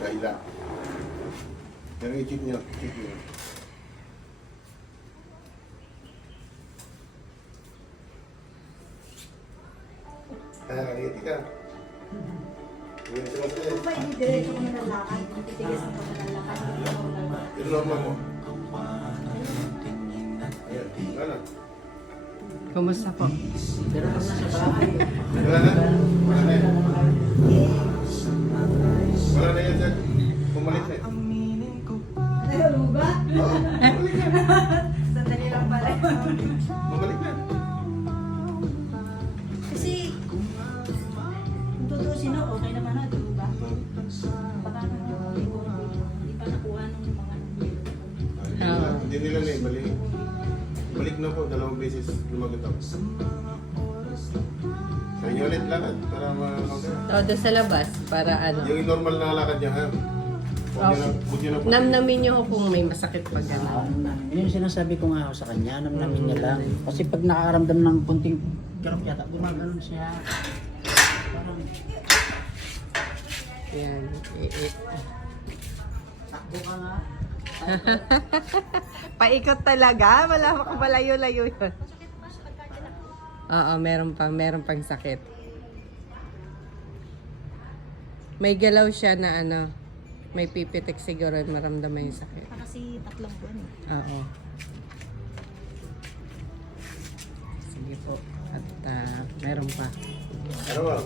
Kaila. Pero i-check nyo. Check nyo. Ngiti ka. Kung ba hindi diretso ko nalalakad, titigas ako nalalakad. Ito normal mo. Ayan, wala na. Kumusta po? Pero pag nasa bahay, Wala na? Wala na yan. Wala na yan, sir. Bumalik na. Ano ba? Oo, bumalik na. Sandali lang pala. Bumalik na. Kasi, kung tutusin na, okay naman na, di ba? Baka hindi pa nakuha nung mga Hindi nila na eh, balik. Balik na po, 2 beses lumagot ako. Sa inyo ulit lakad para mag- Todo sa labas para ano. Yung normal na lakad niya ha. Huwag niyo na po. Namnamin niyo ko kung may masakit pag gano'n. yun yung sinasabi ko nga sa kanya, namnamin niya lang. Kasi pag nakakaramdam ng kunting garap yata, gumagano'n siya. Parang Yan. takbo ka nga. Paikot talaga. Wala ka malayo-layo yun. Oo, meron pang sakit. May galaw siya na ano, may pipitik siguro maramdaman yung sakit. kasi 3 buwan. Oo. Sige po. At meron pa. Ano ba?